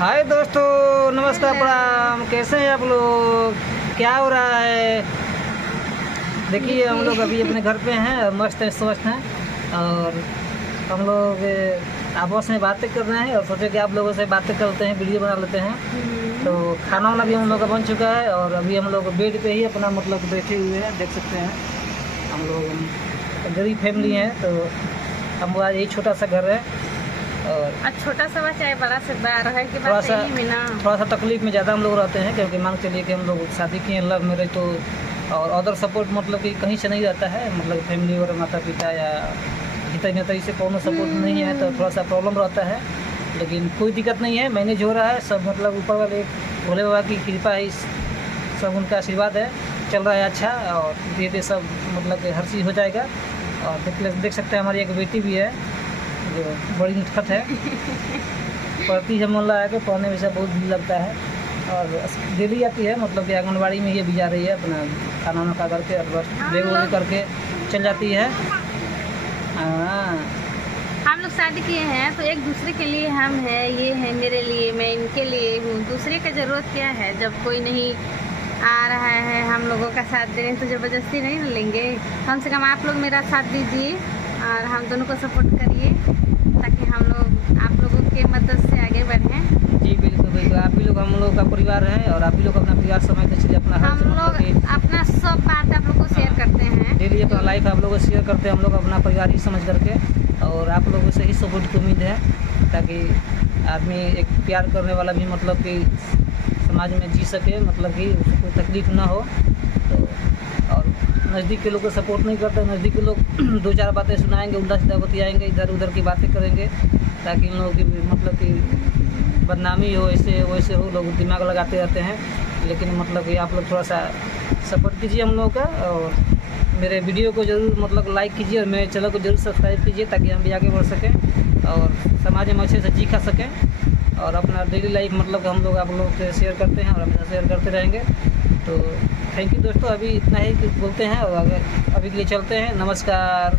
हाय दोस्तों, नमस्कार, प्रणाम। कैसे हैं आप लोग? क्या हो रहा है? देखिए, हम लोग अभी अपने घर पे हैं और मस्त है, स्वस्थ हैं। और हम लोग आपस में बातें कर रहे हैं और सोचे कि आप लोगों से बातें करते हैं, वीडियो बना लेते हैं। तो खाना वाना भी हम लोग का बन चुका है और अभी हम लोग बेड पे ही अपना मतलब बैठे हुए हैं, देख सकते हैं। हम लोग गरीब फैमिली हैं, तो हम यही छोटा सा घर है और छोटा सा बच्चा है, बड़ा से बड़ा रहे की थोड़ा बात सा यही में ना। थोड़ा सा तकलीफ में ज़्यादा हम लोग रहते हैं, क्योंकि मान के चलिए कि हम लोग शादी किए हैं, लव मैरिज, तो और अदर सपोर्ट मतलब कि कहीं से नहीं रहता है, मतलब फैमिली और माता पिता या हितई नतई से कोनो सपोर्ट नहीं है, तो थोड़ा सा प्रॉब्लम रहता है। लेकिन कोई दिक्कत नहीं है, मैनेज हो रहा है सब। मतलब ऊपर वाले भोले बाबा की कृपा है, सब उनका आशीर्वाद है, चल रहा है अच्छा। और धीरे धीरे सब मतलब कि हर चीज़ हो जाएगा। और देख सकते हैं, हमारी एक बेटी भी है जो बड़ी नटखट है, पढ़ती है, मन लगा के पढ़ने में से बहुत दिल लगता है। और डेली आती है, मतलब कि आंगनबाड़ी में ये भी जा रही है, अपना खाना वाना खा करके और बस बेग वोग करके चल जाती है। हाँ, हम लोग शादी किए हैं तो एक दूसरे के लिए हम हैं, ये है मेरे लिए, मैं इनके लिए हूँ। दूसरे का ज़रूरत क्या है? जब कोई नहीं आ रहा है हम लोगों का साथ देने तो ज़बरदस्ती नहीं लेंगे। कम से कम आप लोग मेरा साथ दीजिए और हम दोनों को सपोर्ट करिए, ताकि हम लोग आप लोगों के मदद से आगे बढ़ें। जी बिल्कुल बिल्कुल। आप भी लोग हम लोग का परिवार है और आप भी लोग अपना परिवार समझते, इसलिए अपना हर हम लोग अपना सब बात आप लोग को शेयर करते हैं, डेली अपना लाइफ आप लोगों को शेयर करते हैं, हम लोग अपना परिवार ही समझ करके। और आप लोगों से ही सपोर्ट की उम्मीद है, ताकि आदमी एक प्यार करने वाला भी मतलब कि समाज में जी सके, मतलब कि उसको कोई तकलीफ ना हो। तो और नज़दीक के लोग को सपोर्ट नहीं करते, नज़दीक के लोग दो चार बातें सुनाएंगे, उल्टा सीधा बतियाएंगे, इधर उधर की बातें करेंगे, ताकि इन लोगों की मतलब कि बदनामी हो, ऐसे वैसे हो, लोग दिमाग लगाते रहते हैं। लेकिन मतलब कि आप लोग थोड़ा सा सपोर्ट कीजिए हम लोगों का, और मेरे वीडियो को ज़रूर मतलब लाइक कीजिए और मेरे चैनल को ज़रूर सब्सक्राइब कीजिए, ताकि हम भी आगे बढ़ सकें और समाज में अच्छे से जी खा सकें। और अपना डेली लाइफ मतलब हम लोग आप लोग से शेयर करते हैं और हमेशा शेयर करते रहेंगे। तो थैंक यू दोस्तों, अभी इतना ही बोलते हैं और अभी के लिए चलते हैं। नमस्कार।